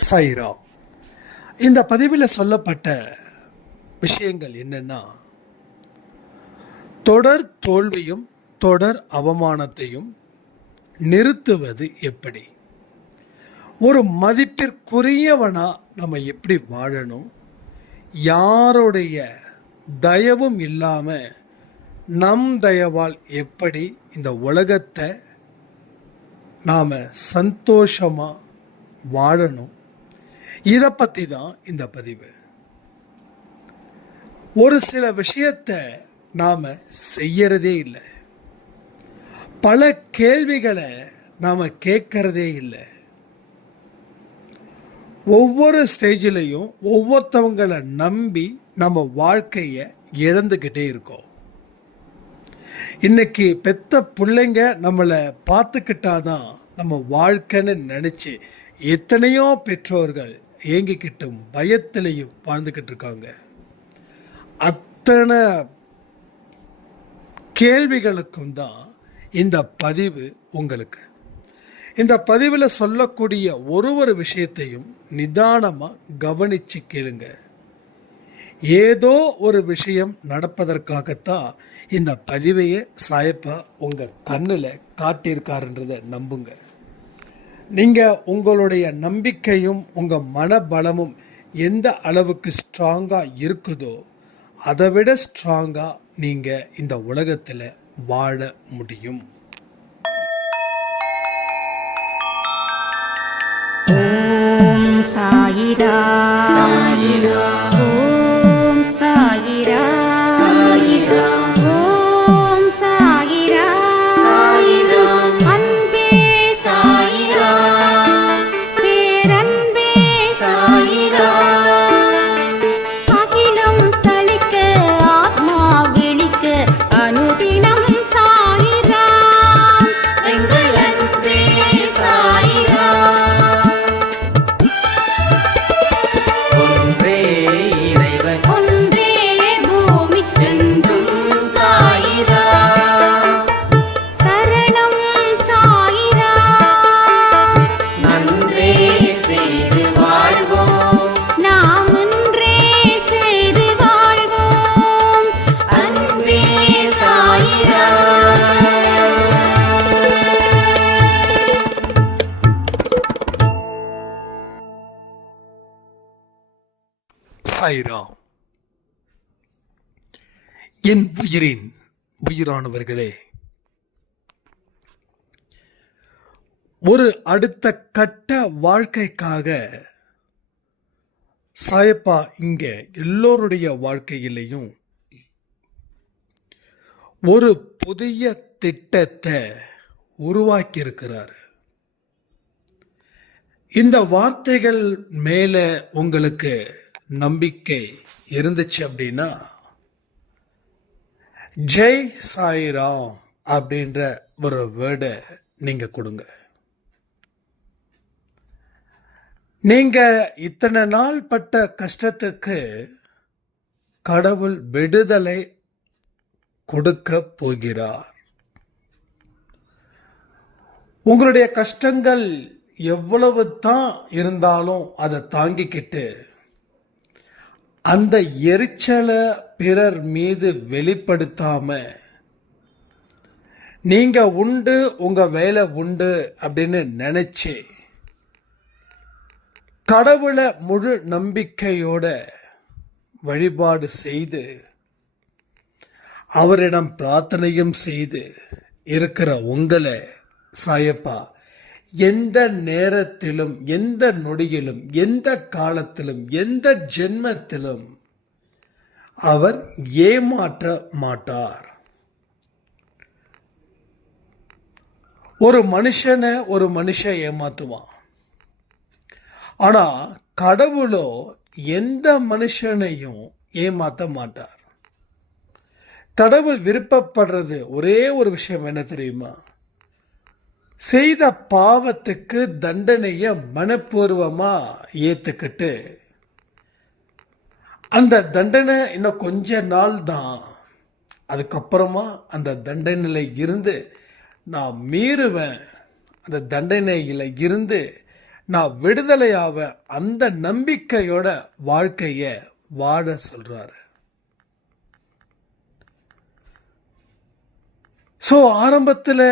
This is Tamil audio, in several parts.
சைரா. இந்த பதிவில் சொல்லப்பட்ட விஷயங்கள் என்னன்னா, தொடர் தோல்வியும் தொடர் அவமானத்தையும் நிறுத்துவது எப்படி, ஒரு மதிப்பிற்குரியவனா நம்ம எப்படி வாழணும், யாருடைய தயவும் இல்லாமல் நம் தயவால் எப்படி இந்த உலகத்தை நாம் சந்தோஷமாக வாழணும், இதை பற்றி தான் இந்த பதிவு. ஒரு சில விஷயத்தை நாம் செய்யறதே இல்லை, பல கேள்விகளை நாம் கேட்கறதே இல்லை. ஒவ்வொரு ஸ்டேஜிலையும் ஒவ்வொருத்தவங்களை நம்பி நம்ம வாழ்க்கையை இழந்துக்கிட்டே இருக்கோம். இன்னைக்கு பெத்த பிள்ளைங்க நம்மளை பார்த்துக்கிட்டாதான் நம்ம வாழ்க்கைன்னு நினச்சி எத்தனையோ பெற்றோர்கள் ஏங்கிக்கிட்டும் பயத்திலையும் வாழ்ந்துக்கிட்டு இருக்காங்க. அத்தனை கேள்விகளுக்கும் தான் இந்த பதிவு உங்களுக்கு. இந்த பதிவில் சொல்லக்கூடிய ஒரு விஷயத்தையும் நிதானமாக கவனித்து கேளுங்க. ஏதோ ஒரு விஷயம் நடப்பதற்காகத்தான் இந்த பதிவையே சாயப்பா உங்கள் கண்ணில் காட்டியிருக்காருன்றதை நம்புங்க. நீங்கள் உங்களுடைய நம்பிக்கையும் உங்கள் மனபலமும் எந்த அளவுக்கு ஸ்ட்ராங்காக இருக்குதோ அதை விட ஸ்ட்ராங்காக நீங்கள் இந்த உலகத்தில் வாழ முடியும். ஓம் சாயிரா சாயிரா, ஓம் சாயிரா சாயிரா, ஓம் சாயிரா சாயிரா, அன்பே சாயிரா, பேரன்பே சாயிரா, அகிலம் தளிக்க ஆத்மா விழிக்க அனுதினம் சாயிரா, எங்கள் அன்பே சாயிரா. சாயிரா. என் உயிரின் உயிரானவர்களே, ஒரு அடுத்த கட்ட வாழ்க்கைக்காக சாயப்பா இங்க எல்லோருடைய வாழ்க்கையிலையும் ஒரு புதிய திட்டத்தை உருவாக்கி இருக்கிறார். இந்த வார்த்தைகள் மேல உங்களுக்கு நம்பிக்கை இருந்துச்சு அப்படின்னா ஜெய் சாயிராம் அப்படின்ற ஒரு வேர்டை நீங்க கொடுங்க. நீங்க இத்தனை நாள் பட்ட கஷ்டத்துக்கு கடவுள் விடுதலை கொடுக்க போகிறார். உங்களுடைய கஷ்டங்கள் எவ்வளவு தான் இருந்தாலும் அதை தாங்கிக்கிட்டு அந்த எரிச்சலை பிறர் மீது வெளிப்படுத்தாம நீங்க உண்டு உங்க வேலை உண்டு அப்படின்னு நினைச்சு கடவுளை முழு நம்பிக்கையோட வழிபாடு செய்து அவரிடம் பிரார்த்தனையும் செய்து இருக்கிற உங்களை சாயப்பா எந்த நேரத்திலும் எந்த நொடியிலும் எந்த காலத்திலும் எந்த ஜென்மத்திலும் அவர் ஏமாற்ற மாட்டார். ஒரு மனுஷன் ஏமாத்துவான், ஆனா கடவுளோ எந்த மனுஷனையும் ஏமாத்த மாட்டார். கடவுள் விருப்பப்படுறது ஒரே ஒரு விஷயம் என்ன தெரியுமா? செய்த பாவத்துக்கு தண்டனையை மனப்பூர்வமா ஏத்துக்கிட்டு அந்த தண்டனை இன்னும் கொஞ்ச நாள் தான், அதுக்கப்புறமா அந்த தண்டனையில் இருந்து நான் மீறுவேன், அந்த தண்டனையில் இருந்து நான் விடுதலையாவ அந்த நம்பிக்கையோட வாழ்க்கைய வாழ சொல்றாரு. ஸோ ஆரம்பத்தில்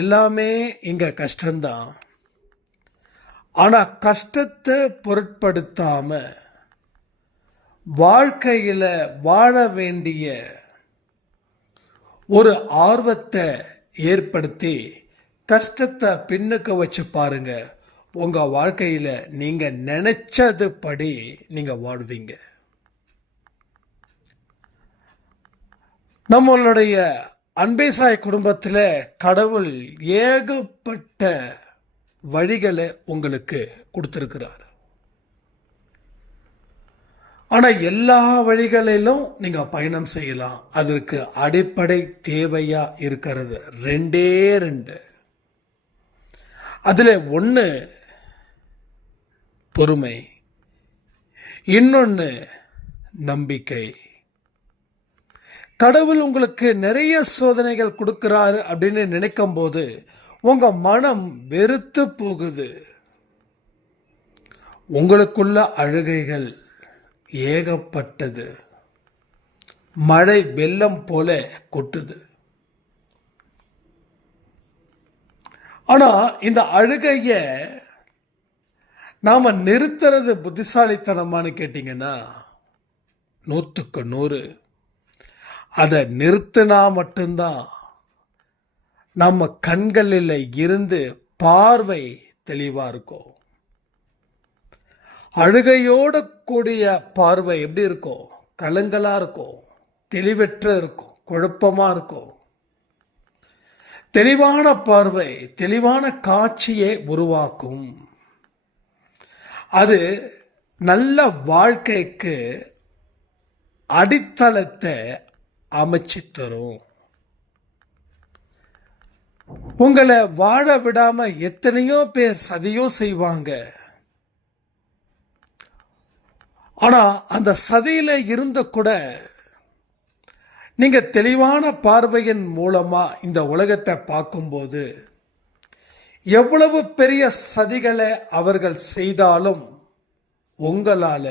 எல்லாமே இங்க கஷ்டம்தான். ஆனா கஷ்டத்தை பொருட்படுத்தாம வாழ்க்கையில வாழ வேண்டிய ஒரு ஆர்வத்தை ஏற்படுத்தி கஷ்டத்தை பின்னுக்கு வச்சு பாருங்க. உங்க வாழ்க்கையில நீங்க நினைச்சது படி நீங்க வாழ்வீங்க. நம்மளுடைய அன்பேசாய் குடும்பத்தில் கடவுள் ஏகப்பட்ட வழிகளை உங்களுக்கு கொடுத்திருக்கிறார். ஆனா எல்லா வழிகளிலும் நீங்க பயணம் செய்யலாம். அதற்கு அடிப்படை தேவையா இருக்கிறது ரெண்டே ரெண்டு. அதுல ஒன்று பொறுமை, இன்னொன்று நம்பிக்கை. கடவுள் உங்களுக்கு நிறைய சோதனைகள் கொடுக்கிறாரு அப்படின்னு நினைக்கும் போது உங்க மனம் வெறுத்து போகுது. உங்களுக்குள்ள அழுகைகள் ஏகப்பட்டது, மழை வெள்ளம் போல கொட்டுது. ஆனா இந்த அழுகைய நாம நிறுத்துறது புத்திசாலித்தனமானு கேட்டீங்கன்னா 100க்கு 100. அதை நிறுத்தினா மட்டும்தான் நம்ம கண்களில் இருந்து பார்வை தெளிவா இருக்கும். அழுகையோட கூடிய பார்வை எப்படி இருக்கும்? கலங்கலா இருக்கும், தெளிவற்ற இருக்கும், குழப்பமா இருக்கும். தெளிவான பார்வை தெளிவான காட்சியை உருவாக்கும். அது நல்ல வாழ்க்கைக்கு அடித்தளத்தை அமைச்சு தரும். உங்களை வாழ விடாம எத்தனையோ பேர் சதியும் செய்வாங்க. ஆனா அந்த சதியில இருந்த கூட நீங்க தெளிவான பார்வையின் மூலமா இந்த உலகத்தை பார்க்கும்போது எவ்வளவு பெரிய சதிகளை அவர்கள் செய்தாலும் உங்களால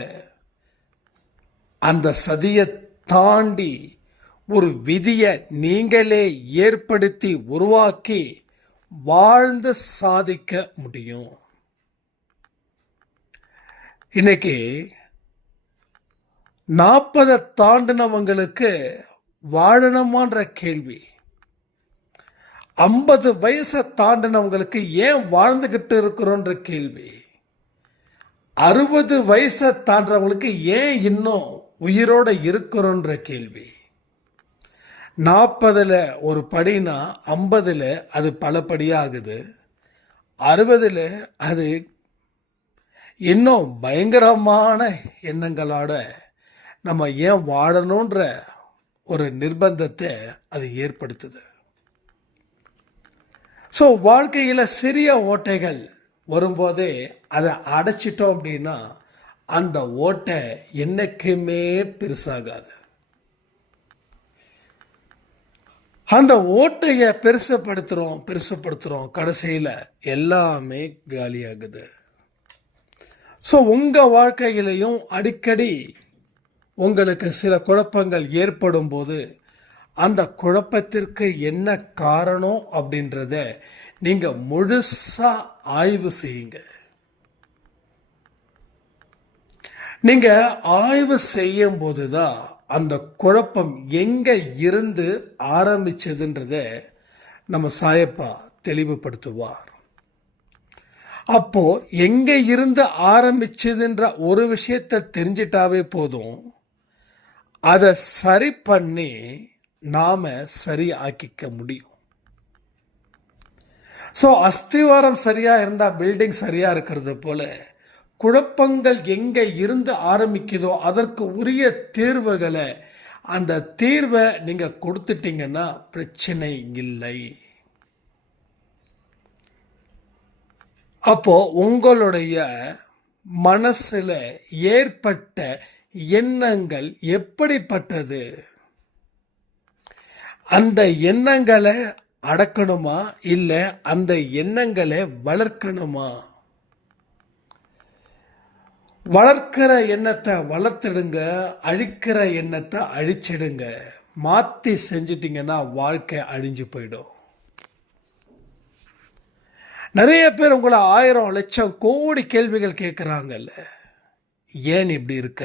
அந்த சதியை தாண்டி ஒரு விதியை நீங்களே ஏற்படுத்தி உருவாக்கி வாழ்ந்து சாதிக்க முடியும். இன்னைக்கு 40 தாண்டினவங்களுக்கு வாழணுமான்ற கேள்வி, 50 வயசை தாண்டினவங்களுக்கு ஏன் வாழ்ந்துகிட்டு இருக்கிறோன்ற கேள்வி, 60 வயசை தாண்டவங்களுக்கு ஏன் இன்னும் உயிரோட இருக்கிறோன்ற கேள்வி. 40ல் ஒரு படினா 50ல் அது பல படியாகுது, 60ல் அது இன்னும் பயங்கரமான எண்ணங்களோட நம்ம ஏன் வாழணுன்ற ஒரு நிர்பந்தத்தை அது ஏற்படுத்துது. ஸோ வாழ்க்கையில் சிறிய ஓட்டைகள் வரும்போதே அதை அடைச்சிட்டோம் அப்படின்னா அந்த ஓட்டை என்னைக்குமே பெருசாகாது. அந்த ஓட்டையை பெருசுப்படுத்துகிறோம், கடைசியில் எல்லாமே காலியாகுது. ஸோ உங்கள் வாழ்க்கையிலையும் அடிக்கடி உங்களுக்கு சில குழப்பங்கள் ஏற்படும் போது அந்த குழப்பத்திற்கு என்ன காரணம் அப்படின்றத நீங்கள் முழுசாக ஆய்வு செய்யுங்க. நீங்கள் ஆய்வு செய்யும் போது தான் அந்த குழப்பம் எங்கே இருந்து ஆரம்பிச்சதுன்றத நம்ம சாயப்பா தெளிவுபடுத்துவார். அப்போ எங்கே இருந்து ஆரம்பிச்சதுன்ற ஒரு விஷயத்தை தெரிஞ்சிட்டாவே போதும், அதை சரி பண்ணி நாம சரி ஆக்கிக்க முடியும். ஸோ அஸ்திவாரம் சரியா இருந்தா பில்டிங் சரியா இருக்கிறது போல குழப்பங்கள் எங்கே இருந்து ஆரம்பிக்குதோ அதற்கு உரிய தீர்வுகளை அந்த தீர்வை நீங்க கொடுத்துட்டீங்கன்னா பிரச்சனை இல்லை. அப்போ உங்களுடைய மனசுல ஏற்பட்ட எண்ணங்கள் எப்படிப்பட்டது, அந்த எண்ணங்களை அடக்கணுமா இல்லை அந்த எண்ணங்களை வளர்க்கணுமா? வளர்க்கிற எண்ணத்தை வளர்த்துடுங்க, அழிக்கிற எண்ணத்தை அழிச்சிடுங்க. மாற்றி செஞ்சிட்டிங்கன்னா வாழ்க்கை அழிஞ்சு போயிடும். நிறைய பேர் உங்களை 1000 லட்சம் கோடி கேள்விகள் கேட்குறாங்கல்ல, ஏன் இப்படி இருக்க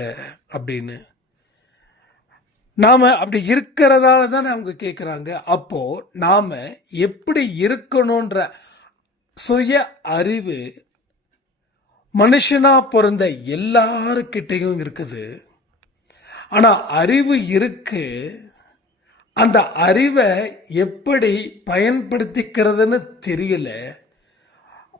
அப்படின்னு. நாம் அப்படி இருக்கிறதால தானே அவங்க கேட்குறாங்க. அப்போது நாம் எப்படி இருக்கணுன்ற சுய அறிவு மனுஷனா பிறந்த எல்லாருக்கிட்டையும் இருக்குது. ஆனால் அறிவு இருக்கு, அந்த அறிவை எப்படி பயன்படுத்திக்கிறதுன்னு தெரியல.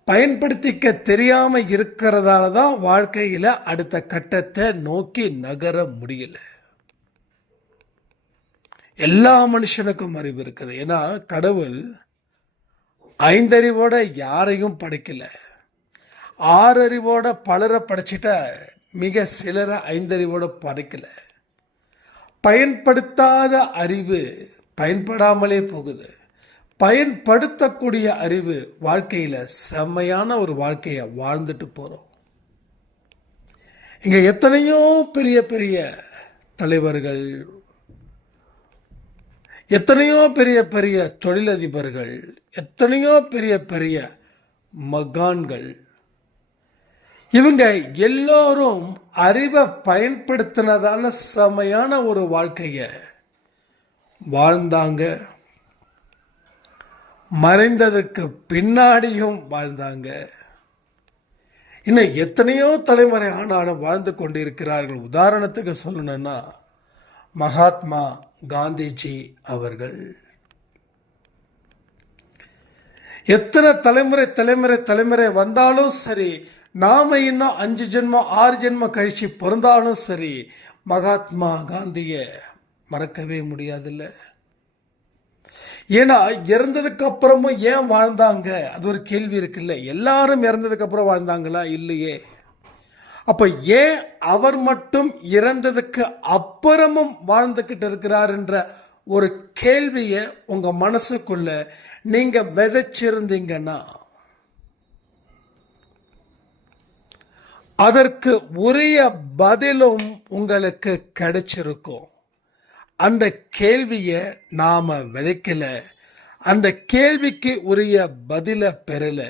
பயன்படுத்திக்க தெரியாமல் இருக்கிறதால தான் வாழ்க்கையில் அடுத்த கட்டத்தை நோக்கி நகர முடியல. எல்லா மனுஷனுக்கும் அறிவு இருக்குது. ஏன்னா கடவுள் 5 அறிவோட யாரையும் படைக்கல. 6 அறிவோட பலரை படைச்சிட்ட, மிக சிலரை 5 அறிவோட படைக்கல. பயன்படுத்தாத அறிவு பயன்படாமலே போகுது. பயன்படுத்தக்கூடிய அறிவு வாழ்க்கையில் செம்மையான ஒரு வாழ்க்கையை வாழ்ந்துட்டு போகிறோம். இங்கே எத்தனையோ பெரிய பெரிய தலைவர்கள், எத்தனையோ பெரிய பெரிய தொழிலதிபர்கள், எத்தனையோ பெரிய பெரிய மகான்கள், இவங்க எல்லோரும் அறிவை பயன்படுத்தினதால செமையான ஒரு வாழ்க்கையை வாழ்ந்தாங்க. மறைந்ததுக்கு பின்னாடியும் வாழ்ந்தாங்க. இன்னும் எத்தனையோ தலைமுறை ஆனாலும் வாழ்ந்து கொண்டிருக்கிறார்கள். உதாரணத்துக்கு சொல்லணும்னா மகாத்மா காந்திஜி அவர்கள். எத்தனை தலைமுறை தலைமுறை தலைமுறை வந்தாலும் சரி, நாம இன்னும் 5 ஜென்மம் 6 ஜென்மம் கழிச்சு பிறந்தாலும் சரி, மகாத்மா காந்தியை மறக்கவே முடியாதுல்ல. ஏன்னா இறந்ததுக்கு அப்புறமும் ஏன் வாழ்ந்தாங்க, அது ஒரு கேள்வி இருக்குல்ல. எல்லாரும் இறந்ததுக்கு அப்புறம் வாழ்ந்தாங்களா? இல்லையே. அப்ப ஏன் அவர் மட்டும் இறந்ததுக்கு அப்புறமும் வாழ்ந்துகிட்டு இருக்கிறாருன்ற ஒரு கேள்வியை உங்க மனசுக்குள்ள நீங்க விதைச்சிருந்தீங்கன்னா அதற்கு உரிய பதிலும் உங்களுக்கு கிடைச்சிருக்கும். அந்த கேள்வியை நாம விதைக்கல, அந்த கேள்விக்கு உரிய பதிலை பெறல.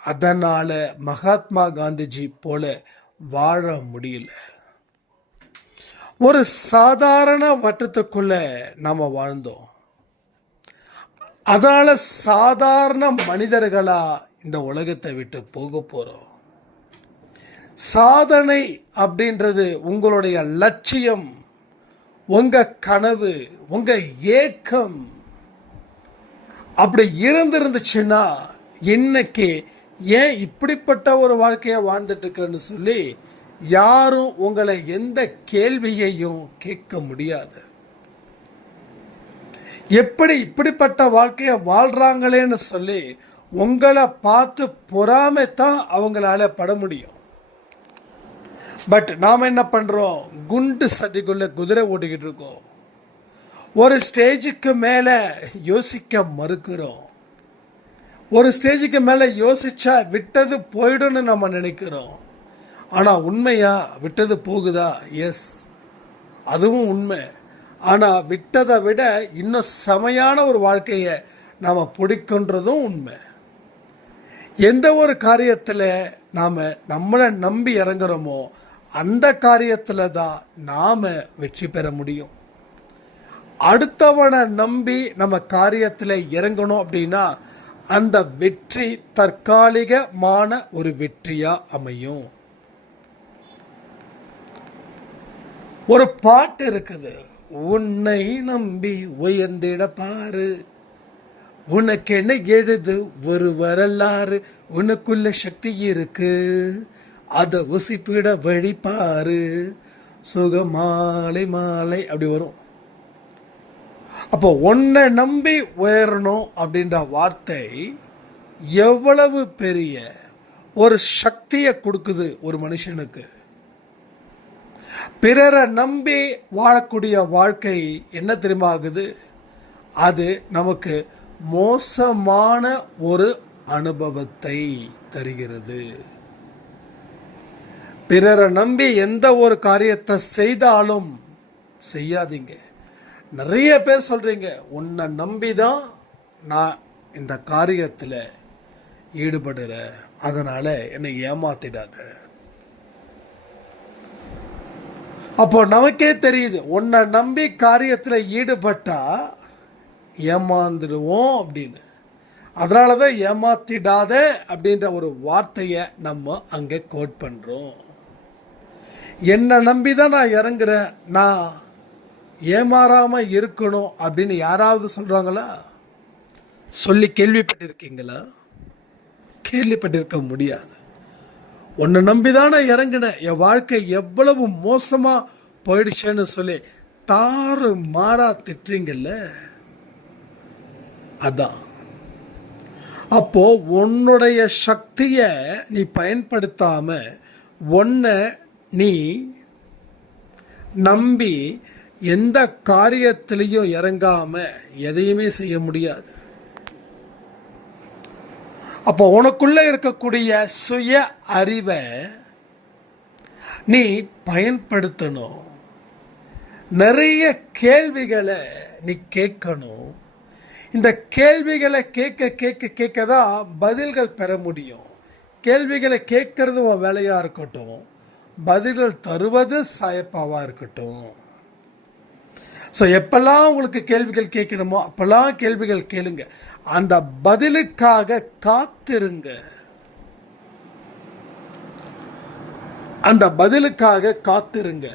அதனால மகாத்மா காந்திஜி போல வாழ முடியல. ஒரு சாதாரண வட்டத்துக்குள்ள நாம வாழ்ந்தோம். அதனால சாதாரண மனிதர்களா இந்த உலகத்தை விட்டு போக போறோம். சாதனை அப்படின்றது உங்களுடைய லட்சியம், உங்க கனவு, உங்க ஏக்கம் அப்படி இருந்துச்சுன்னா இன்னைக்கு ஏன் இப்படிப்பட்ட ஒரு வாழ்க்கையை வாழ்ந்துட்டு இருக்குன்னு சொல்லி யாரும் உங்களை எந்த கேள்வியையும் கேட்க முடியாது. எப்படி இப்படிப்பட்ட வாழ்க்கையை வாழ்றாங்களேன்னு சொல்லி உங்களை பார்த்து பொறாமை தான் அவங்களால பட முடியும். பட் நாம் என்ன பண்ணுறோம்? குண்டு சட்டிக்குள்ள குதிரை ஓட்டிக்கிட்டு இருக்கோம். ஒரு ஸ்டேஜுக்கு மேலே யோசிக்க மறுக்கிறோம். ஒரு ஸ்டேஜுக்கு மேலே யோசிச்சா விட்டது போயிடும்னு நம்ம நினைக்கிறோம். ஆனால் உண்மையா விட்டது போகுதா? எஸ், அதுவும் உண்மை. ஆனால் விட்டதை விட இன்னும் செமையான ஒரு வாழ்க்கையை நாம் பிடிக்கின்றதும் உண்மை. எந்த ஒரு காரியத்தில் நாம் நம்மளை நம்பி இறங்குறோமோ அந்த காரியத்தில் தான் நாம் வெற்றி பெற முடியும். அடுத்தவனை நம்பி நம்ம காரியத்தில் இறங்கணும் அப்படின்னா அந்த வெற்றி தற்காலிகமான ஒரு வெற்றியா அமையும். ஒரு பாட்டு இருக்குது, உன்னை நம்பி உயர்ந்திட பாரு, உனக்கு என்ன எழுது ஒரு வரலாறு, உனக்குள்ள சக்தி இருக்கு அதை உசிப்பிட வழிபாரு, சுகமாலை மாலை அப்படி வரும். அப்போ உன்னை நம்பி உயரணும் அப்படின்ற வார்த்தை எவ்வளவு பெரிய ஒரு சக்தியை கொடுக்குது ஒரு மனுஷனுக்கு. பிறரை நம்பி வாழக்கூடிய வாழ்க்கை என்ன தெரியுமா ஆகுது? அது நமக்கு மோசமான ஒரு அனுபவத்தை தருகிறது. பிறரை நம்பி எந்த ஒரு காரியத்தை செய்தாலும் செய்யாதீங்க. நிறைய பேர் சொல்கிறீங்க, உன்னை நம்பி தான் நான் இந்த காரியத்தில் ஈடுபடுறேன், அதனால் என்னை ஏமாத்திடாத. அப்போ நமக்கே தெரியுது, உன்னை நம்பி காரியத்தில் ஈடுபட்டா ஏமாந்துடுவோம் அப்படின்னு. அதனால தான் ஏமாத்திடாத அப்படின்ற ஒரு வார்த்தையை நம்ம அங்கே கோட் பண்ணுறோம். என்னை நம்பி தான் நான் இறங்குறேன், நான் ஏமாறாமல் இருக்கணும் அப்படின்னு யாராவது சொல்கிறாங்களா? சொல்லி கேள்விப்பட்டிருக்கீங்களா? கேள்விப்பட்டிருக்க முடியாது. உன்னை நம்பி தான் நான் இறங்கினேன், என் வாழ்க்கை எவ்வளவு மோசமாக போயிடுச்சேன்னு சொல்லி தாறு மாறா திட்டுறீங்கல்ல, அதான். அப்போ உன்னுடைய சக்தியை நீ பயன்படுத்தாம உன்னை நீ நம்பி எந்த காரியத்திலையும் இறங்காம எதையுமே செய்ய முடியாது. அப்போ உனக்குள்ள இருக்கக்கூடிய சுய அறிவை நீ பயன்படுத்தணும். நிறைய கேள்விகளை நீ கேட்கணும். இந்த கேள்விகளை கேட்க கேட்க கேட்க தான் பதில்கள் பெற முடியும். கேள்விகளை கேட்கறது உன் வேலையாக இருக்கட்டும், பதில்கள் தருவது சாயப்பாவாக இருக்கட்டும். ஸோ எப்பெல்லாம் உங்களுக்கு கேள்விகள் கேட்கணுமோ அப்பெல்லாம் கேள்விகள் கேளுங்க. அந்த பதிலுக்காக காத்திருங்க. அந்த பதிலுக்காக காத்திருங்க.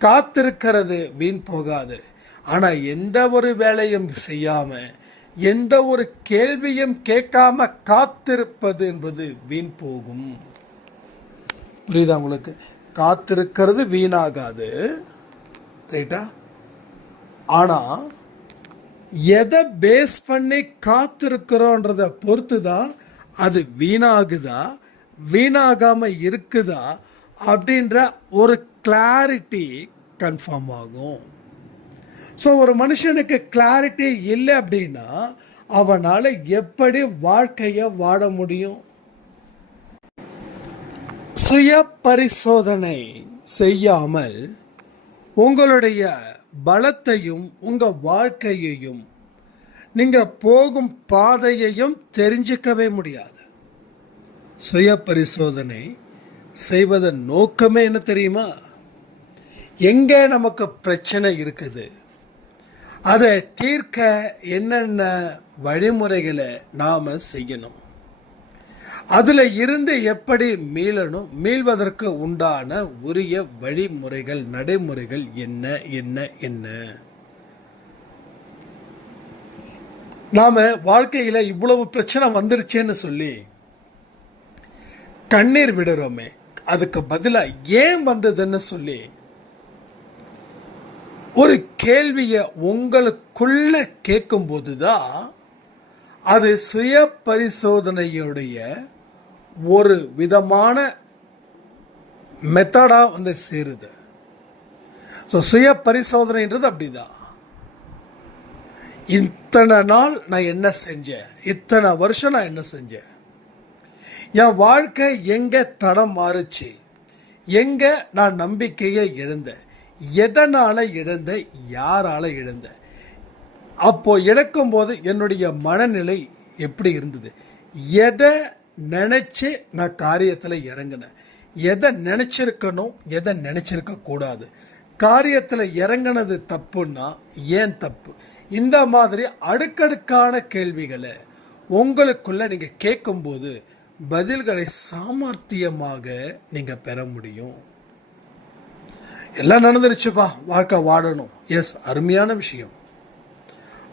காத்திருக்கிறது வீண் போகாது. ஆனால் எந்த ஒரு வேலையும் செய்யாமல் எந்த ஒரு கேள்வியும் கேட்காம காத்திருப்பது என்பது வீண் போகும். புரியுதா உங்களுக்கு? காத்திருக்கிறது வீணாகாது, ரைட்டா? ஆனால் எதை பேஸ் பண்ணி காத்திருக்கிறோன்றதை பொறுத்து தான் அது வீணாகுதா வீணாகாமல் இருக்குதா அப்படின்ற ஒரு கிளாரிட்டி கன்ஃபார்ம் ஆகும். ஸோ ஒரு மனுஷனுக்கு கிளாரிட்டி இல்லை அப்படின்னா அவனால் எப்படி வாழ்க்கையை வாழ முடியும்? சுய பரிசோதனை செய்யாமல் உங்களுடைய பலத்தையும் உங்கள் வாழ்க்கையையும் நீங்கள் போகும் பாதையையும் தெரிஞ்சிக்கவே முடியாது. சுய பரிசோதனை செய்வதன் நோக்கமே என்ன தெரியுமா? எங்கே நமக்கு பிரச்சனை இருக்குது, அதை தீர்க்க என்னென்ன வழிமுறைகளை நாம் செய்யணும், அதில் இருந்து எப்படி மீளணும், மீள்வதற்கு உண்டான உரிய வழிமுறைகள் நடைமுறைகள் என்ன என்ன என்ன. நாம் வாழ்க்கையில் இவ்வளவு பிரச்சனை வந்துருச்சேன்னு சொல்லி கண்ணீர் விடுறோமே, அதுக்கு பதிலாக ஏன் வந்ததுன்னு சொல்லி ஒரு கேள்வியை உங்களுக்குள்ள கேட்கும்போது தான் அது சுய பரிசோதனையுடைய ஒரு விதமான மெத்தடாக வந்து சேருது. ஸோ சுய பரிசோதனைன்றது அப்படிதான். இத்தனை நாள் நான் என்ன செஞ்சேன், இத்தனை வருஷம் நான் என்ன செஞ்சேன், என் வாழ்க்கை எங்கே தடம் மாறுச்சு, எங்கே நான் நம்பிக்கையை இழந்தேன், எதனால் இழந்தேன், யாரால் இழந்தேன், அப்போது இழக்கும்போது என்னுடைய மனநிலை எப்படி இருந்தது, எதை நினச்சி நான் காரியத்தில் இறங்கினேன், எதை நினச்சிருக்கணும் எதை நினச்சிருக்கக்கூடாது, காரியத்தில் இறங்கினது தப்புன்னா ஏன் தப்பு, இந்த மாதிரி அடுக்கடுக்கான கேள்விகளை உங்களுக்குள்ள நீங்கள் கேட்கும்போது பதில்களை சாமர்த்தியமாக நீங்கள் பெற முடியும். எல்லாம் நடந்துருச்சுப்பா, வாழ்க்கை வாழணும், எஸ், அருமையான விஷயம்.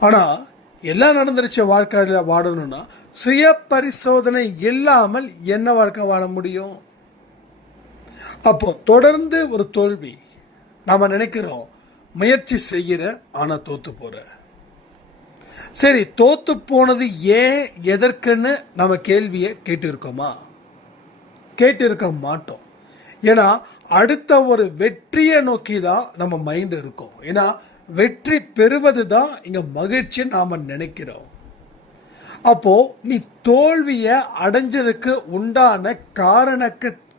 ஆனால் எல்லாம் நடந்துருச்சு, வாழ்க்கையில் வாழணும்னா சுய பரிசோதனை இல்லாமல் என்ன வாழ்க்கை வாழ முடியும்? அப்போ தொடர்ந்து ஒரு தோல்வி. நாம் நினைக்கிறோம் முயற்சி செய்கிற ஆனால் தோற்று போகிற. சரி, தோற்று போனது ஏன் எதற்குன்னு நம்ம கேள்வியை கேட்டிருக்கோமா? கேட்டிருக்க மாட்டோம். ஏன்னா அடுத்த ஒரு வெற்றியை நோக்கி தான் நம்ம மைண்டு இருக்கும். ஏன்னா வெற்றி பெறுவது தான் இங்கே மகிழ்ச்சி நாம் நினைக்கிறோம். அப்போது நீ தோல்வியை அடைஞ்சதுக்கு உண்டான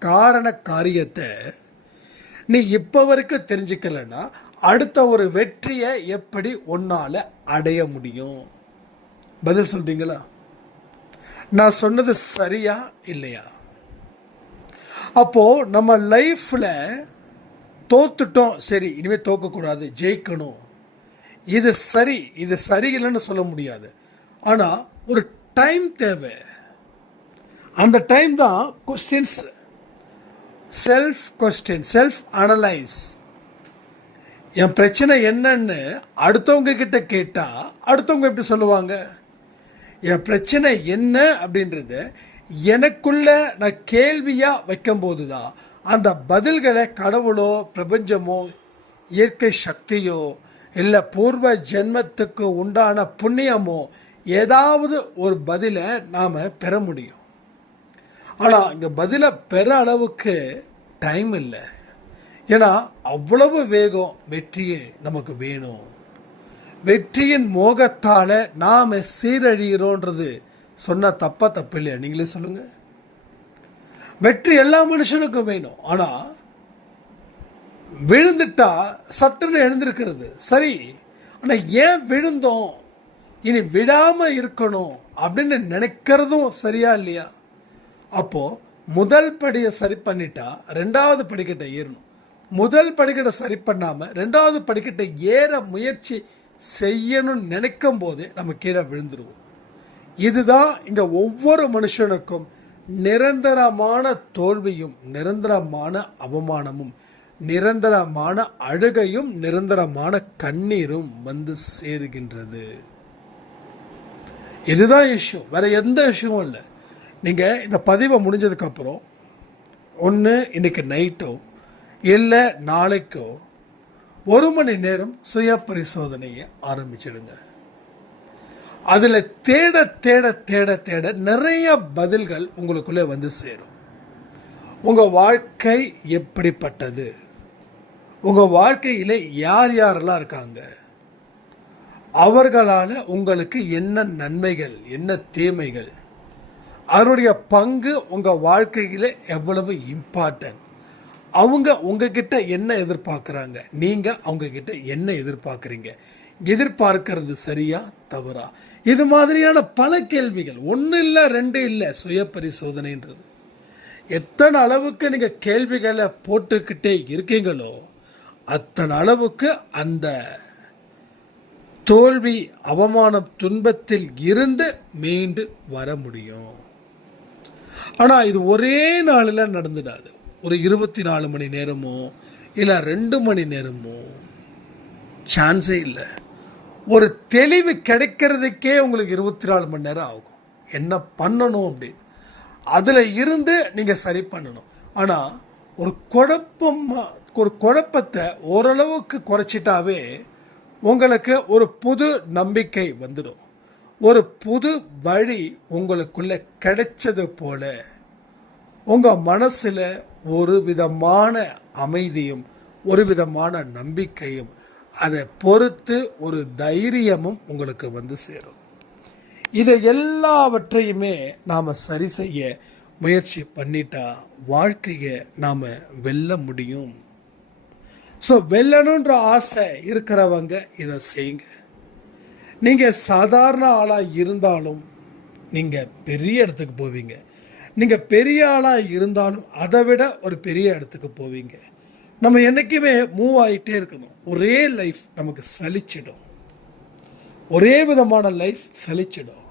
காரண காரியத்தை நீ இப்போ வரைக்கும் தெரிஞ்சுக்கலைன்னா அடுத்த ஒரு வெற்றியை எப்படி உன்னால் அடைய முடியும்? பதில் சொல்கிறீங்களா? நான் சொன்னது சரியா இல்லையா? அப்போது நம்ம லைஃப்பில் தோத்துட்டோம், சரி இனிமேல் தோக்கக்கூடாது, ஜெயிக்கணும், இது சரி இது சரியில்லைன்னு சொல்ல முடியாது. ஆனால் ஒரு டைம் தேவை. அந்த டைம் தான் questions, self question, self analyse. என் பிரச்சனை என்னன்னு அடுத்தவங்க கிட்ட கேட்டால் அடுத்தவங்க எப்படி சொல்லுவாங்க? என் பிரச்சனை என்ன அப்படின்றது எனக்குள்ள நான் கேள்வியாக வைக்கும்போது தான் அந்த பதில்களை கடவுளோ பிரபஞ்சமோ இயற்கை சக்தியோ இல்லை பூர்வ ஜென்மத்துக்கு உண்டான புண்ணியமோ ஏதாவது ஒரு பதிலை நாம் பெற முடியும். ஆனால் இங்கே பதிலை பெற அளவுக்கு டைம் இல்லை. ஏன்னா அவ்வளவு வேகம் வெற்றியே நமக்கு வேணும். வெற்றியின் மோகத்தால் நாம் சீரழிகிறோன்றது சொன்னால் தப்பு இல்லையா? நீங்களே சொல்லுங்கள். வெற்றி எல்லா மனுஷனுக்கும் வேணும். ஆனால் விழுந்துட்டா சட்டுன்னு எழுந்திருக்கிறது சரி, ஆனால் ஏன் விழுந்தோம், இனி விடாமல் இருக்கணும் அப்படின்னு நினைக்கிறதும் சரியா இல்லையா? அப்போது முதல் படியை சரி பண்ணிட்டா ரெண்டாவது படிக்கட்டை ஏறணும். முதல் படிக்கட்டை சரி பண்ணாமல் ரெண்டாவது படிக்கட்டை ஏற முயற்சி செய்யணும்னு நினைக்கும் போது நம்ம கீழே விழுந்துருவோம். இதுதான் இங்கே ஒவ்வொரு மனுஷனுக்கும் நிரந்தரமான தோல்வியும் நிரந்தரமான அவமானமும் நிரந்தரமான அழுகையும் நிரந்தரமான கண்ணீரும் வந்து சேருகின்றது. இதுதான் இஷ்யூ, வேற எந்த இஷ்யூவும் இல்லை. நீங்கள் இந்த பதிவை முடிஞ்சதுக்கப்புறம் ஒன்று இன்னைக்கு நைட்டோ இல்லை நாளைக்கோ 1 மணி நேரம் சுய பரிசோதனையை ஆரம்பிச்சிடுங்க. அதில் தேட தேட தேட தேட நிறைய பதில்கள் உங்களுக்குள்ளே வந்து சேரும். உங்கள் வாழ்க்கை எப்படிப்பட்டது, உங்கள் வாழ்க்கையில் யார் யாரெல்லாம் இருக்காங்க, அவர்களால் உங்களுக்கு என்ன நன்மைகள் என்ன தீமைகள், அவருடைய பங்கு உங்கள் வாழ்க்கையில் எவ்வளவு இம்பார்ட்டன்ட், அவங்க உங்ககிட்ட என்ன எதிர்பார்க்குறாங்க, நீங்கள் அவங்கக்கிட்ட என்ன எதிர்பார்க்குறீங்க, எதிர்பார்க்கறது சரியா தவறா, இது மாதிரியான பல கேள்விகள். 1 இல்லை 2 இல்லை. சுய பரிசோதனைன்றது எத்தனை அளவுக்கு நீங்கள் கேள்விகளை போட்டுக்கிட்டே இருக்கீங்களோ அத்தனை அளவுக்கு அந்த தோல்வி அவமானம் துன்பத்தில் இருந்து மீண்டு வர முடியும். ஆனால் இது ஒரே நாளில் நடந்துடாது. ஒரு 24 மணி நேரமோ இல்லை 2 மணி நேரமோ சான்ஸே இல்லை. ஒரு தெளிவு கிடைக்கிறதுக்கே உங்களுக்கு 24 மணி நேரம் ஆகும். என்ன பண்ணணும் அப்படின்னு அதில் இருந்து நீங்கள் சரி பண்ணணும். ஆனால் ஒரு குழப்பத்தை ஓரளவுக்கு குறைச்சிட்டாவே உங்களுக்கு ஒரு புது நம்பிக்கை வந்துடும். ஒரு புது வழி உங்களுக்குள்ளே கிடைச்சது போல உங்கள் மனசில் ஒரு விதமான அமைதியும் ஒரு விதமான நம்பிக்கையும் அதை பொறுத்து ஒரு தைரியமும் உங்களுக்கு வந்து சேரும். இதை எல்லாவற்றையுமே நாம் சரி செய்ய முயற்சி பண்ணிட்டா வாழ்க்கையை நாம் வெல்ல முடியும். ஸோ வெல்லணுன்ற ஆசை இருக்கிறவங்க இதை செய்யுங்க. நீங்கள் சாதாரண ஆளாக இருந்தாலும் நீங்கள் பெரிய இடத்துக்கு போவீங்க. நீங்கள் பெரிய ஆளாக இருந்தாலும் அதை விட ஒரு பெரிய இடத்துக்கு போவீங்க. நம்ம என்றைக்குமே மூவ் ஆகிட்டே இருக்கணும். ஒரே லைஃப் நமக்கு சலிச்சிடும். ஒரே விதமான லைஃப் சலிச்சிடும்.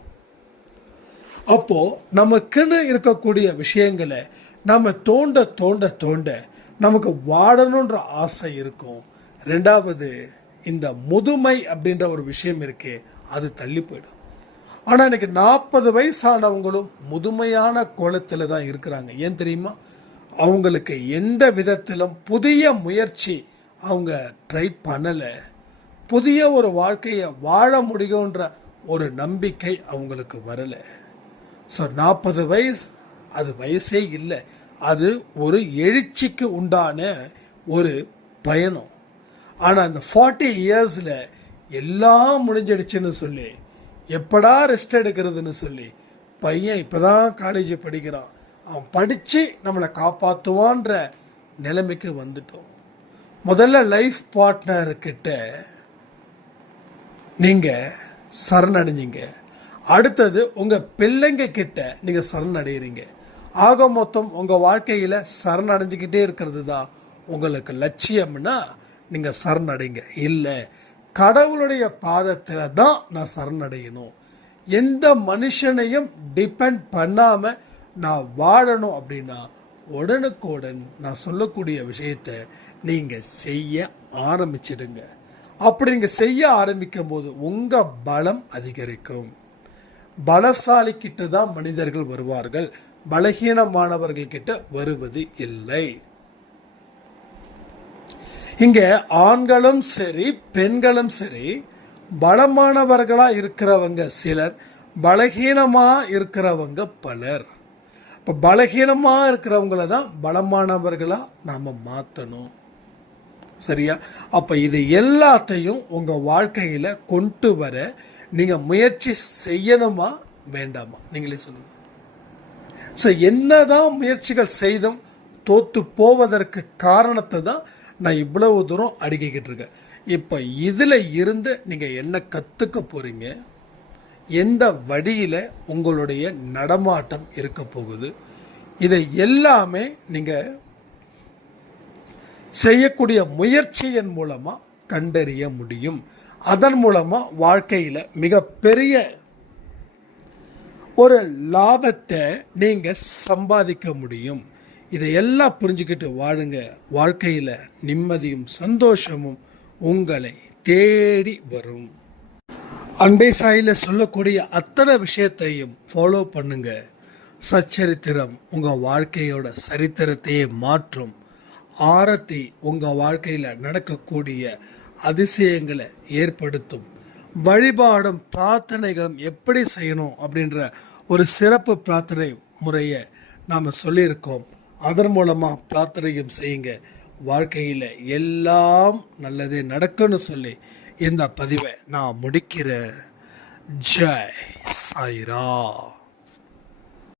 அப்போது நமக்குன்னு இருக்கக்கூடிய விஷயங்களை நம்ம தோண்ட தோண்ட தோண்ட நமக்கு வாழணுன்ற ஆசை இருக்கும். 2வது இந்த முதுமை அப்படின்ற ஒரு விஷயம் இருக்கே, அது தள்ளி போயிடும். ஆனால் எனக்கு 40 வயசானவங்களும் முதுமையான கோலத்தில் தான் இருக்கிறாங்க. ஏன் தெரியுமா? அவங்களுக்கு எந்த விதத்திலும் புதிய முயற்சி அவங்க ட்ரை பண்ணலை. புதிய ஒரு வாழ்க்கையை வாழ முடியுன்ற ஒரு நம்பிக்கை அவங்களுக்கு வரலை. ஸோ 40 வயசு அது வயசே இல்லை. அது ஒரு எழுச்சிக்கு உண்டான ஒரு பயணம். ஆனால் அந்த 40 இயர்ஸில் எல்லாம் முடிஞ்சிடுச்சுன்னு சொல்லி எப்படா ரெஸ்ட் எடுக்கிறதுன்னு சொல்லி பையன் இப்போ தான் காலேஜ் படிக்கிறான், அவன் படித்து நம்மளை காப்பாற்றுவான்ற நிலைமைக்கு வந்துட்டோம். முதல்ல லைஃப் பார்ட்னர்கிட்ட நீங்கள் சரணடைஞ்சிங்க. அடுத்தது உங்கள் பிள்ளைங்க கிட்ட நீங்கள் சரணடைகிறீங்க. ஆக மொத்தம் உங்கள் வாழ்க்கையில் சரணடைஞ்சிக்கிட்டே இருக்கிறது தான் உங்களுக்கு லட்சியம்னா நீங்கள் சரணடைங்க. இல்லை, கடவுளுடைய பாதத்தில் தான் நான் சரணடையணும், எந்த மனுஷனையும் டிபெண்ட் பண்ணாமல் நான் வாழணும் அப்படின்னா உடனுக்குடன் நான் சொல்லக்கூடிய விஷயத்தை நீங்கள் செய்ய ஆரம்பிச்சிடுங்க. அப்படி நீங்கள் செய்ய ஆரம்பிக்கும் போது உங்கள் பலம் அதிகரிக்கும். பலசாலிக்கிட்ட தான் மனிதர்கள் வருவார்கள், பலகீனமானவர்கள்கிட்ட வருவது இல்லை. இங்கே ஆண்களும் சரி பெண்களும் சரி, பலமானவர்களாக இருக்கிறவங்க சிலர், பலகீனமாக இருக்கிறவங்க பலர். இப்போ பலகீனமாக இருக்கிறவங்கள தான் பலமானவர்களாக நாம் மாற்றணும். சரியா? அப்போ இது எல்லாத்தையும் உங்கள் வாழ்க்கையில் கொண்டு வர நீங்கள் முயற்சி செய்யணுமா வேண்டாமா? நீங்களே சொல்லுங்கள். ஸோ என்னதான் முயற்சிகள் செய்தும் தோற்று போவதற்கு காரணத்தை தான் நான் இவ்வளவு தூரம் அடுக்கிக்கிட்டு இருக்கேன். இப்போ இதில் இருந்து நீங்கள் என்ன கற்றுக்க போகிறீங்க, எந்த வழியில் உங்களுடைய நடமாட்டம் இருக்க போகுது, இதை எல்லாமே நீங்கள் செய்யக்கூடிய முயற்சியின் மூலமாக கண்டறிய முடியும். அதன் மூலமாக வாழ்க்கையில் மிகப்பெரிய ஒரு லாபத்தை நீங்கள் சம்பாதிக்க முடியும். இதையெல்லாம் புரிஞ்சுக்கிட்டு வாழுங்க. வாழ்க்கையில் நிம்மதியும் சந்தோஷமும் உங்களை தேடி வரும். அன்பே சாயில சொல்லக்கூடிய அத்தனை விஷயத்தையும் ஃபாலோ பண்ணுங்க. சச்சரித்திரம் உங்கள் வாழ்க்கையோட சரித்திரத்தையே மாற்றும். ஆரத்தி உங்கள் வாழ்க்கையில் நடக்கக்கூடிய அதிசயங்களை ஏற்படுத்தும். வழிபாடும் பிரார்த்தனைகளும் எப்படி செய்யணும் அப்படின்ற ஒரு சிறப்பு பிரார்த்தனை முறையை நாம் சொல்லியிருக்கோம். அதன் மூலமாக பிரார்த்தனையும் செய்யுங்க. வாழ்க்கையில் எல்லாம் நல்லதே நடக்கும்னு சொல்லி இந்த பதிவை நான் முடிக்கிறேன். ஜெய் சாய்ராம்.